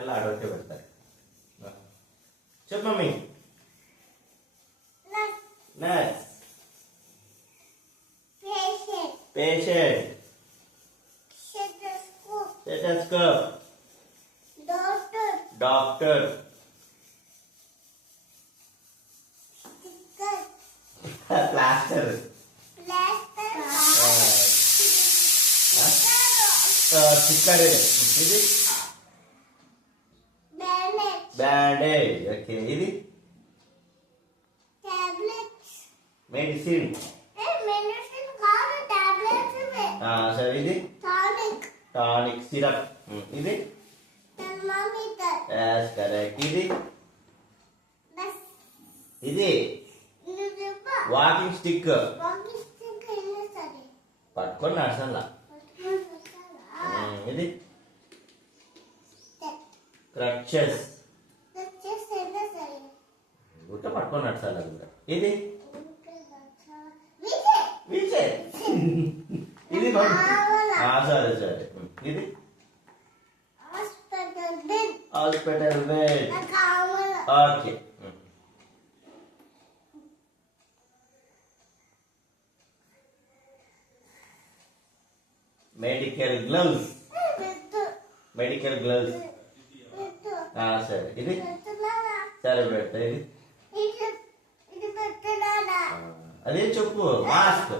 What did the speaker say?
ಎಲ್ಲ ಆಡೋಕೆ ಬರ್ತಾರೆ. చెప్పు mummy. Nurse, patient, stethoscope, doctor, plaster, sticker, ఇది బ్యాండేజ్. ఓకే, ఇది మెడిసిన్. సరే, ఇది టానిక్ సిరప్. ఇది కరెక్ట్. ఇది వాకింగ్ స్టిక్. పట్టుకొని నడసల్లా. ఇది క్రచెస్. గుట్ట పట్టుకొని నడసాలి. ఇది ఇది సరే సరే. ఇది hospital bed. Okay. Medical gloves. Medical gloves. సరే, ఇది సరే పెడతా. ఇది అదే చెప్పు. మాస్క్.